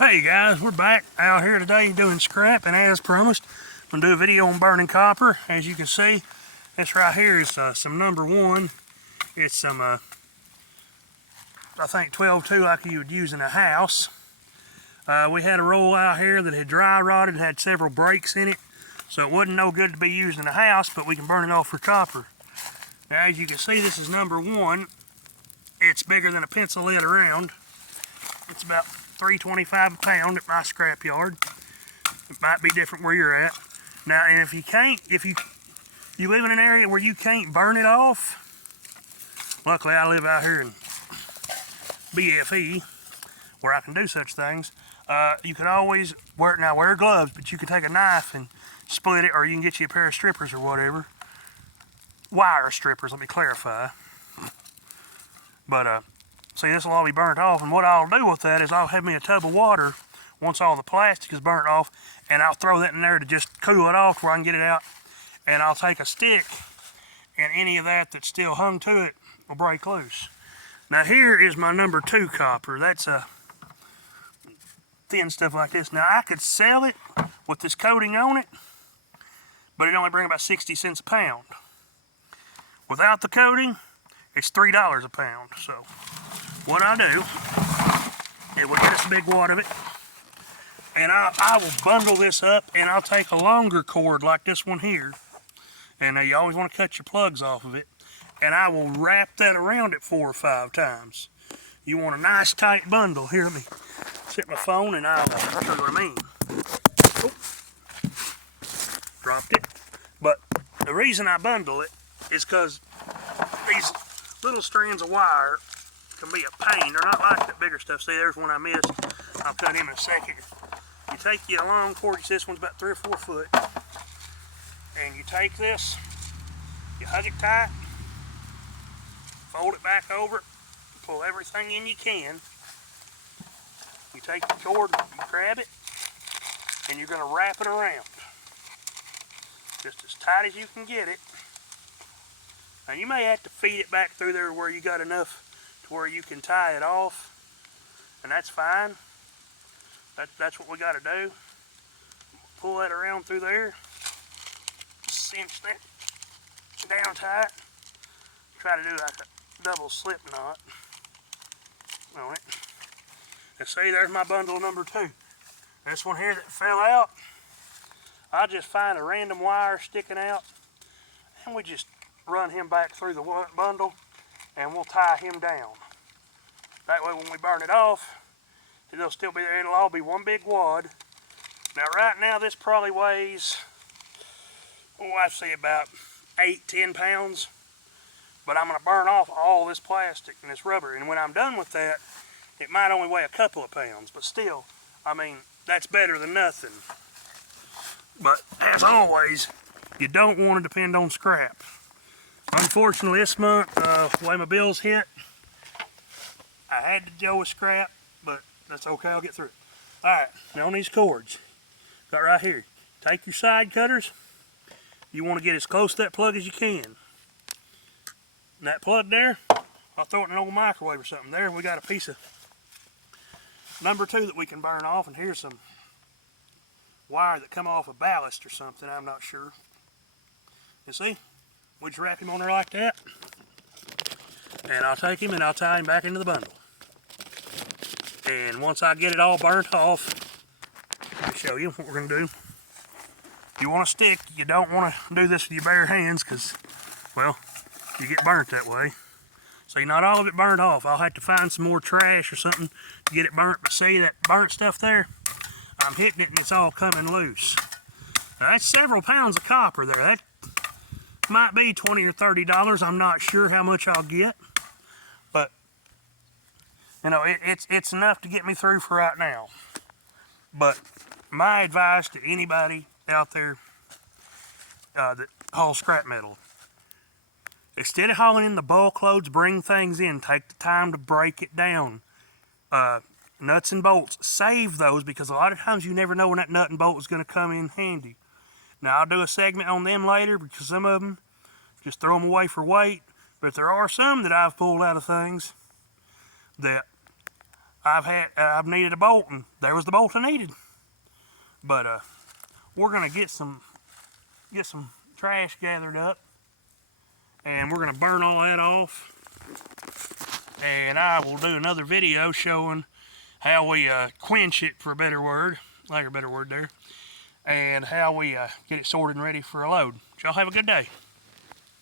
Hey guys, we're back out here today doing scrap, and as promised, I'm going to do a video on burning copper. As you can see, this right here is some number one. It's some, I think 12-2 like you would use in a house. We had a roll out here that had dry rotted and had several breaks in it, so it wasn't no good to be used in a house, but we can burn it off for copper. Now as you can see, this is number one. It's bigger than a pencil lead around. It's about $3.25 a pound at my scrap yard. It might be different where you're at. Now, and if you live in an area where you can't burn it off, luckily I live out here in BFE where I can do such things. You can always wear gloves, but you can take a knife and split it, or you can get you a pair of strippers or whatever. Wire strippers, let me clarify. But see, this will all be burnt off, and what I'll do with that is I'll have me a tub of water once all the plastic is burnt off, and I'll throw that in there to just cool it off where I can get it out. And I'll take a stick, and any of that that's still hung to it will break loose. Now here is my number two copper. That's thin stuff like this. Now I could sell it with this coating on it, but it only brings about 60 cents a pound. Without the coating, it's $3 a pound. So what I do is we'll get this big wad of it, and I will bundle this up, and I'll take a longer cord like this one here, and you always want to cut your plugs off of it, and I will wrap that around it 4 or 5 times. You want a nice tight bundle. Here, let me set my phone and I'll show you what I mean. Oh, dropped it. But the reason I bundle it is because these little strands of wire can be a pain. They're not like that bigger stuff. See, there's one I missed. I'll cut him in a second. You take your long cord, this one's about 3 or 4 foot, and you take this, you hug it tight, fold it back over, pull everything in you can. You take the cord, you grab it, and you're going to wrap it around, just as tight as you can get it. Now you may have to feed it back through there where you got enough to where you can tie it off, and that's fine. That's what we got to do. Pull that around through there, cinch that down tight. Try to do like a double slip knot on it. And see, there's my bundle number two. This one here that fell out, I just find a random wire sticking out, and we just run him back through the bundle, and we'll tie him down. That way when we burn it off, it'll still be there. It'll all be one big wad. Now right now this probably weighs, I'd say about 8-10 pounds. But I'm going to burn off all this plastic and this rubber. And when I'm done with that, it might only weigh a couple of pounds. But still, I mean, that's better than nothing. But as always, you don't want to depend on scrap. Unfortunately, this month, the way my bills hit, I had to go with scrap, but that's okay, I'll get through it. Alright, now on these cords, got right here, take your side cutters. You want to get as close to that plug as you can. And that plug there, I'll throw it in an old microwave or something. There we got a piece of number two that we can burn off, and here's some wire that come off a ballast or something, I'm not sure. You see? We just wrap him on there like that, and I'll take him and I'll tie him back into the bundle. And once I get it all burnt off, let me show you what we're going to do. You want a stick, you don't want to do this with your bare hands because, well, you get burnt that way. See, not all of it burnt off. I'll have to find some more trash or something to get it burnt. But see that burnt stuff there? I'm hitting it and it's all coming loose. Now that's several pounds of copper there. That might be $20 or $30. I'm not sure how much I'll get. But, you know, it's enough to get me through for right now. But my advice to anybody out there that hauls scrap metal, instead of hauling in the bulk loads, bring things in. Take the time to break it down. Nuts and bolts, save those, because a lot of times you never know when that nut and bolt is going to come in handy. Now I'll do a segment on them later, because some of them just throw them away for weight. But there are some that I've pulled out of things that I've needed a bolt, and there was the bolt I needed. But we're gonna get some trash gathered up, and we're gonna burn all that off. And I will do another video showing how we quench it, for a better word, like a better word there, and how we get it sorted and ready for a load. Y'all have a good day.